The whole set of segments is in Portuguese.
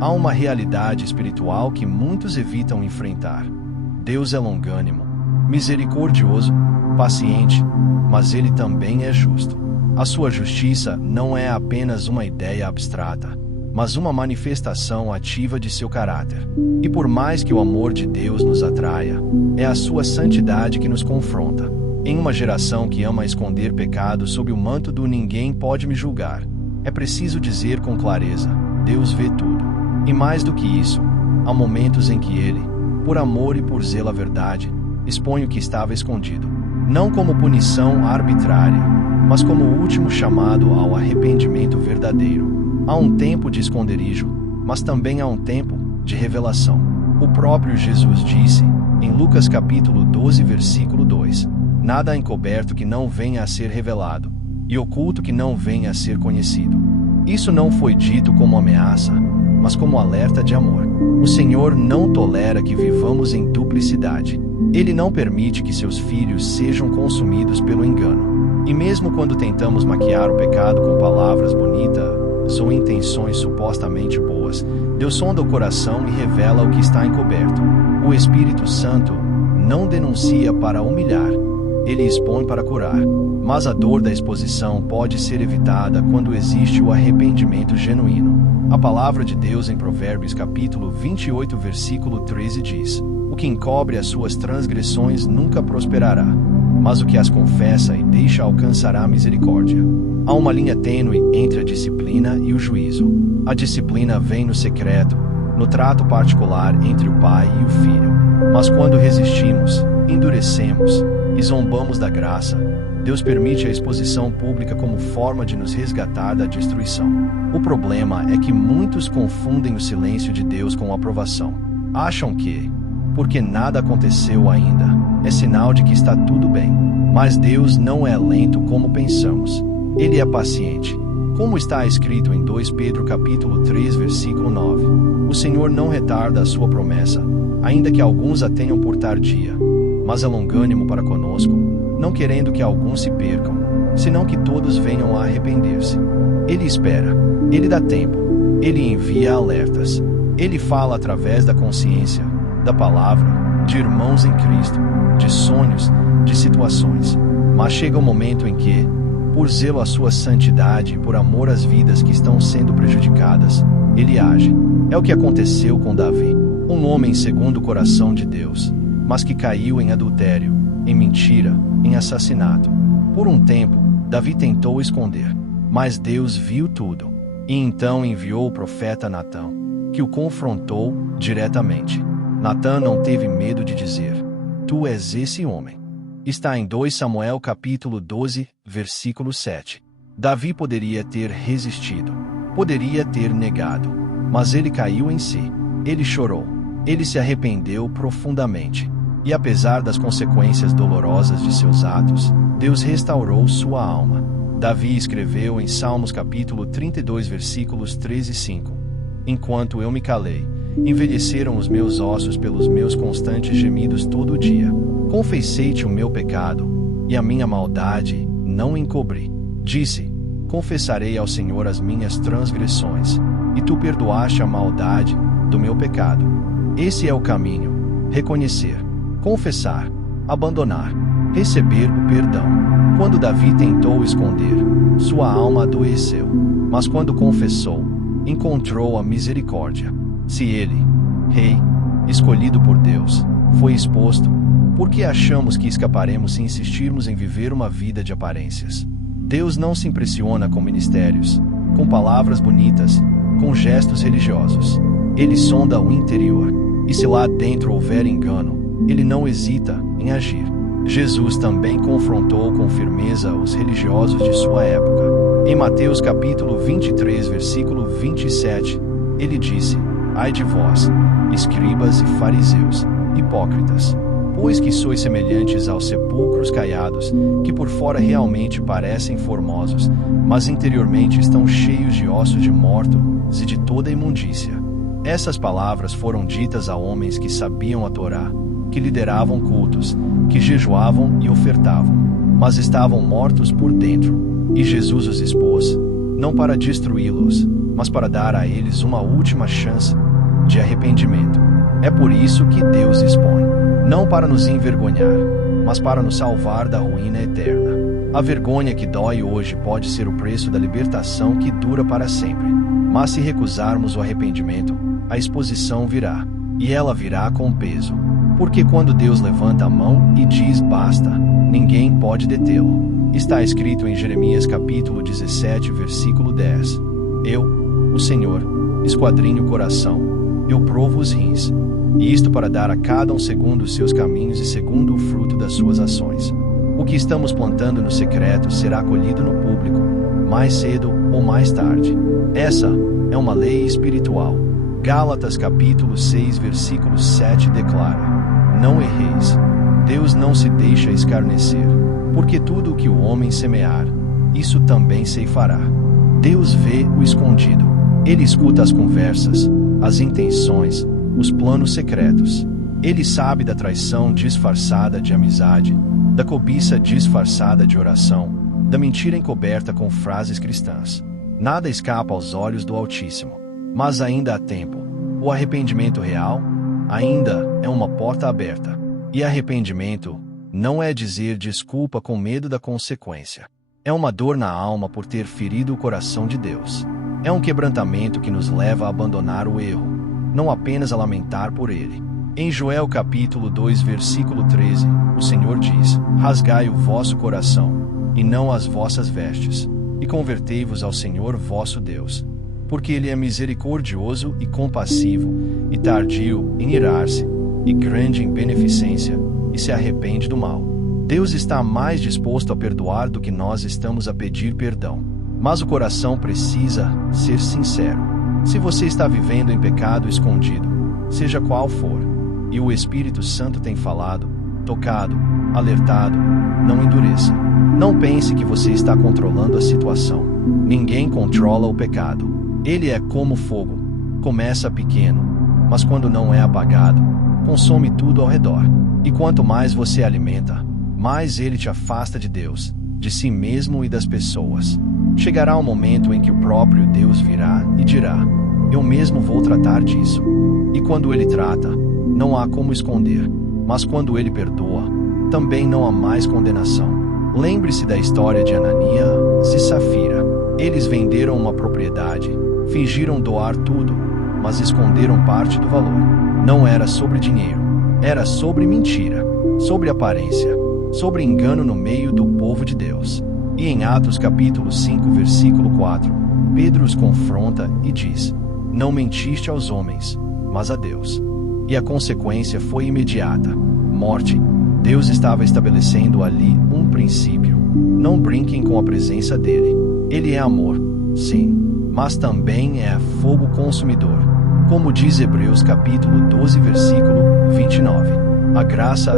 Há uma realidade espiritual que muitos evitam enfrentar. Deus é longânimo, misericordioso, paciente, mas Ele também é justo. A sua justiça não é apenas uma ideia abstrata, mas uma manifestação ativa de seu caráter. E por mais que o amor de Deus nos atraia, é a sua santidade que nos confronta. Em uma geração que ama esconder pecado sob o manto do ninguém pode me julgar, é preciso dizer com clareza: Deus vê tudo. E mais do que isso, há momentos em que Ele, por amor e por zelo à verdade, expõe o que estava escondido, não como punição arbitrária, mas como o último chamado ao arrependimento verdadeiro. Há um tempo de esconderijo, mas também há um tempo de revelação. O próprio Jesus disse, em Lucas capítulo 12, versículo 2, nada há encoberto que não venha a ser revelado, e oculto que não venha a ser conhecido. Isso não foi dito como ameaça, mas como alerta de amor. O Senhor não tolera que vivamos em duplicidade. Ele não permite que seus filhos sejam consumidos pelo engano. E mesmo quando tentamos maquiar o pecado com palavras bonitas ou intenções supostamente boas, Deus sonda o coração e revela o que está encoberto. O Espírito Santo não denuncia para humilhar, ele expõe para curar. Mas a dor da exposição pode ser evitada quando existe o arrependimento genuíno. A palavra de Deus em Provérbios capítulo 28, versículo 13 diz: o que encobre as suas transgressões nunca prosperará, mas o que as confessa e deixa alcançará misericórdia. Há uma linha tênue entre a disciplina e o juízo. A disciplina vem no secreto, no trato particular entre o pai e o filho. Mas quando resistimos, endurecemos e zombamos da graça, Deus permite a exposição pública como forma de nos resgatar da destruição. O problema é que muitos confundem o silêncio de Deus com aprovação. Acham que, porque nada aconteceu ainda, é sinal de que está tudo bem. Mas Deus não é lento como pensamos. Ele é paciente. Como está escrito em 2 Pedro capítulo 3, versículo 9. O Senhor não retarda a sua promessa, ainda que alguns a tenham por tardia, mas é longânimo para conosco, não querendo que alguns se percam, senão que todos venham a arrepender-se. Ele espera, ele dá tempo, ele envia alertas, ele fala através da consciência, da palavra, de irmãos em Cristo, de sonhos, de situações. Mas chega um momento em que, por zelo à sua santidade e por amor às vidas que estão sendo prejudicadas, ele age. É o que aconteceu com Davi, um homem segundo o coração de Deus, mas que caiu em adultério, em mentira, em assassinato. Por um tempo, Davi tentou esconder, mas Deus viu tudo, e então enviou o profeta Natã, que o confrontou diretamente. Natã não teve medo de dizer: tu és esse homem. Está em 2 Samuel capítulo 12, versículo 7. Davi poderia ter resistido, poderia ter negado, mas ele caiu em si, ele chorou, ele se arrependeu profundamente. E apesar das consequências dolorosas de seus atos, Deus restaurou sua alma. Davi escreveu em Salmos capítulo 32, versículos 13 e 5. Enquanto eu me calei, envelheceram os meus ossos pelos meus constantes gemidos todo o dia. Confessei-te o meu pecado, e a minha maldade não encobri. Disse: confessarei ao Senhor as minhas transgressões, e tu perdoaste a maldade do meu pecado. Esse é o caminho: reconhecer, confessar, abandonar, receber o perdão. Quando Davi tentou esconder, sua alma adoeceu, mas quando confessou, encontrou a misericórdia. Se ele, rei, escolhido por Deus, foi exposto, por que achamos que escaparemos se insistirmos em viver uma vida de aparências? Deus não se impressiona com ministérios, com palavras bonitas, com gestos religiosos. Ele sonda o interior, e se lá dentro houver engano, ele não hesita em agir. Jesus também confrontou com firmeza os religiosos de sua época. Em Mateus capítulo 23, versículo 27, ele disse: ai de vós, escribas e fariseus, hipócritas, pois que sois semelhantes aos sepulcros caiados, que por fora realmente parecem formosos, mas interiormente estão cheios de ossos de mortos e de toda imundícia. Essas palavras foram ditas a homens que sabiam a Torá, que lideravam cultos, que jejuavam e ofertavam, mas estavam mortos por dentro. E Jesus os expôs: não para destruí-los, mas para dar a eles uma última chance de arrependimento. É por isso que Deus expõe, não para nos envergonhar, mas para nos salvar da ruína eterna. A vergonha que dói hoje pode ser o preço da libertação que dura para sempre. Mas se recusarmos o arrependimento, a exposição virá, e ela virá com peso. Porque quando Deus levanta a mão e diz basta, ninguém pode detê-lo. Está escrito em Jeremias capítulo 17, versículo 10. Eu, o Senhor, esquadrinho o coração, eu provo os rins, e isto para dar a cada um segundo os seus caminhos e segundo o fruto das suas ações. O que estamos plantando no secreto será colhido no público, mais cedo ou mais tarde. Essa é uma lei espiritual. Gálatas capítulo 6, versículo 7 declara: não erreis. Deus não se deixa escarnecer, porque tudo o que o homem semear, isso também ceifará. Deus vê o escondido. Ele escuta as conversas, as intenções, os planos secretos. Ele sabe da traição disfarçada de amizade, da cobiça disfarçada de oração, da mentira encoberta com frases cristãs. Nada escapa aos olhos do Altíssimo. Mas ainda há tempo. O arrependimento real ainda é uma porta aberta. E arrependimento não é dizer desculpa com medo da consequência. É uma dor na alma por ter ferido o coração de Deus. É um quebrantamento que nos leva a abandonar o erro, não apenas a lamentar por ele. Em Joel capítulo 2, versículo 13, o Senhor diz: rasgai o vosso coração, e não as vossas vestes, e convertei-vos ao Senhor vosso Deus. Porque ele é misericordioso e compassivo, e tardio em irar-se, e grande em beneficência, e se arrepende do mal. Deus está mais disposto a perdoar do que nós estamos a pedir perdão. Mas o coração precisa ser sincero. Se você está vivendo em pecado escondido, seja qual for, e o Espírito Santo tem falado, tocado, alertado, não endureça. Não pense que você está controlando a situação. Ninguém controla o pecado. Ele é como fogo. Começa pequeno, mas quando não é apagado, consome tudo ao redor. E quanto mais você alimenta, mais ele te afasta de Deus, de si mesmo e das pessoas. Chegará um momento em que o próprio Deus virá e dirá: eu mesmo vou tratar disso. E quando ele trata, não há como esconder. Mas quando ele perdoa, também não há mais condenação. Lembre-se da história de Ananias e Safira. Eles venderam uma propriedade, fingiram doar tudo, mas esconderam parte do valor. Não era sobre dinheiro, era sobre mentira, sobre aparência, sobre engano no meio do povo de Deus. E em Atos capítulo 5, versículo 4, Pedro os confronta e diz: não mentiste aos homens, mas a Deus. E a consequência foi imediata: morte. Deus estava estabelecendo ali um princípio. Não brinquem com a presença dele. Ele é amor, sim, mas também é fogo consumidor. Como diz Hebreus capítulo 12, versículo 29. A graça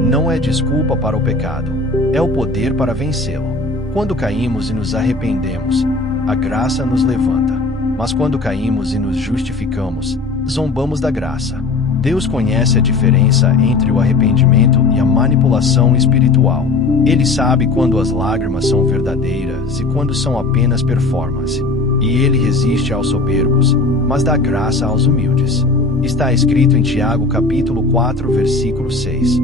não é desculpa para o pecado, é o poder para vencê-lo. Quando caímos e nos arrependemos, a graça nos levanta. Mas quando caímos e nos justificamos, zombamos da graça. Deus conhece a diferença entre o arrependimento e a manipulação espiritual. Ele sabe quando as lágrimas são verdadeiras e quando são apenas performance. E ele resiste aos soberbos, mas dá graça aos humildes. Está escrito em Tiago capítulo 4, versículo 6.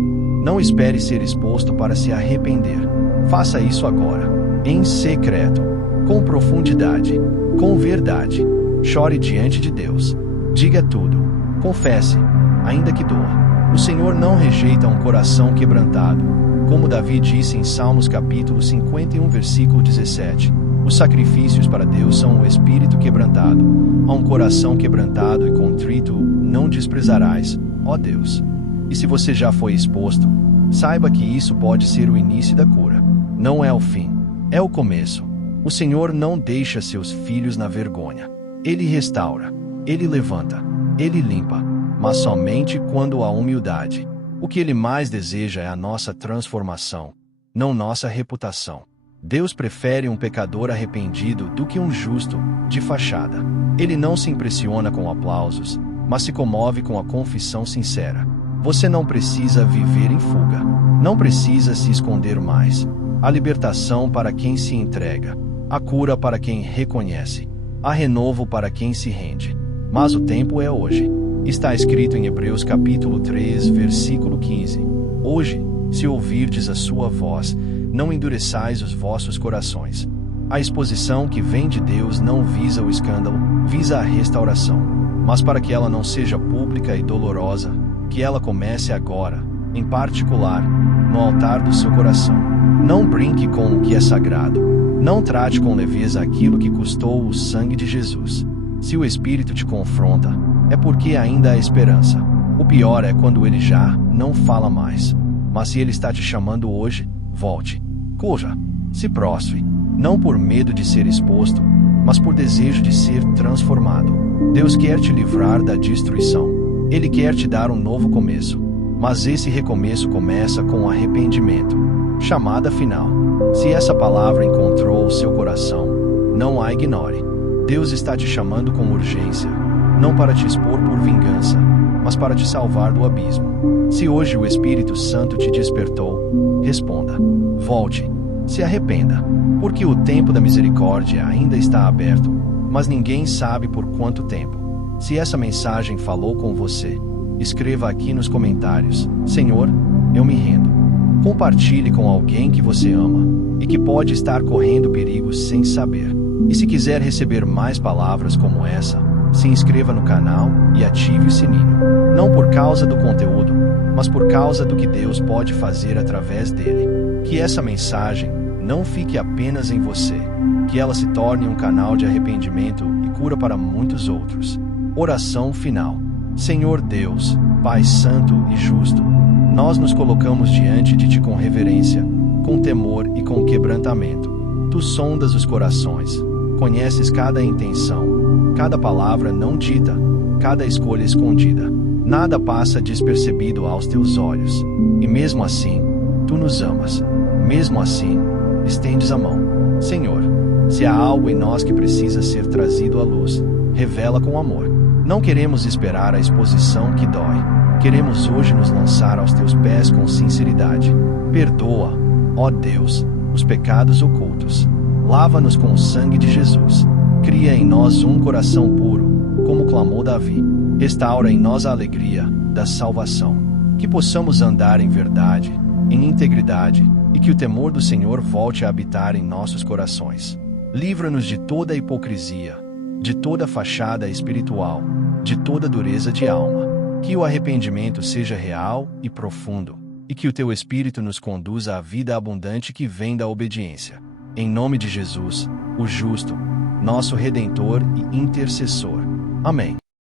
Não espere ser exposto para se arrepender. Faça isso agora, em secreto, com profundidade, com verdade. Chore diante de Deus. Diga tudo. Confesse, ainda que doa. O Senhor não rejeita um coração quebrantado. Como Davi disse em Salmos capítulo 51, versículo 17. Os sacrifícios para Deus são o espírito quebrantado. A um coração quebrantado e contrito não desprezarás, ó Deus. E se você já foi exposto, saiba que isso pode ser o início da cura. Não é o fim, é o começo. O Senhor não deixa seus filhos na vergonha. Ele restaura, ele levanta, ele limpa, mas somente quando há humildade. O que ele mais deseja é a nossa transformação, não nossa reputação. Deus prefere um pecador arrependido do que um justo, de fachada. Ele não se impressiona com aplausos, mas se comove com a confissão sincera. Você não precisa viver em fuga. Não precisa se esconder mais. A libertação para quem se entrega. Há cura para quem reconhece. Há renovo para quem se rende. Mas o tempo é hoje. Está escrito em Hebreus capítulo 3, versículo 15. Hoje, se ouvirdes a sua voz, não endureçais os vossos corações. A exposição que vem de Deus não visa o escândalo, visa a restauração. Mas para que ela não seja pública e dolorosa, que ela comece agora, em particular, no altar do seu coração. Não brinque com o que é sagrado. Não trate com leveza aquilo que custou o sangue de Jesus. Se o Espírito te confronta, é porque ainda há esperança. O pior é quando ele já não fala mais. Mas se ele está te chamando hoje, volte. Corra. Se prostre. Não por medo de ser exposto, mas por desejo de ser transformado. Deus quer te livrar da destruição. Ele quer te dar um novo começo. Mas esse recomeço começa com arrependimento. Chamada final. Se essa palavra encontrou o seu coração, não a ignore. Deus está te chamando com urgência, não para te expor por vingança, mas para te salvar do abismo. Se hoje o Espírito Santo te despertou, responda. Volte. Se arrependa, porque o tempo da misericórdia ainda está aberto, mas ninguém sabe por quanto tempo. Se essa mensagem falou com você, escreva aqui nos comentários: Senhor, eu me rendo. Compartilhe com alguém que você ama e que pode estar correndo perigos sem saber. E se quiser receber mais palavras como essa, se inscreva no canal e ative o sininho. Não por causa do conteúdo, mas por causa do que Deus pode fazer através dele. Que essa mensagem não fique apenas em você, que ela se torne um canal de arrependimento e cura para muitos outros. Oração final. Senhor Deus, Pai Santo e Justo, nós nos colocamos diante de Ti com reverência, com temor e com quebrantamento. Tu sondas os corações, conheces cada intenção, cada palavra não dita, cada escolha escondida. Nada passa despercebido aos Teus olhos. E mesmo assim, Tu nos amas. Mesmo assim, estendes a mão. Senhor, se há algo em nós que precisa ser trazido à luz, revela com amor. Não queremos esperar a exposição que dói. Queremos hoje nos lançar aos Teus pés com sinceridade. Perdoa, ó Deus, os pecados ocultos. Lava-nos com o sangue de Jesus. Cria em nós um coração puro, como clamou Davi. Restaura em nós a alegria da salvação. Que possamos andar em verdade, em integridade, e que o temor do Senhor volte a habitar em nossos corações. Livra-nos de toda hipocrisia, de toda fachada espiritual, de toda dureza de alma. Que o arrependimento seja real e profundo, e que o Teu Espírito nos conduza à vida abundante que vem da obediência. Em nome de Jesus, o justo, nosso Redentor e intercessor. Amém.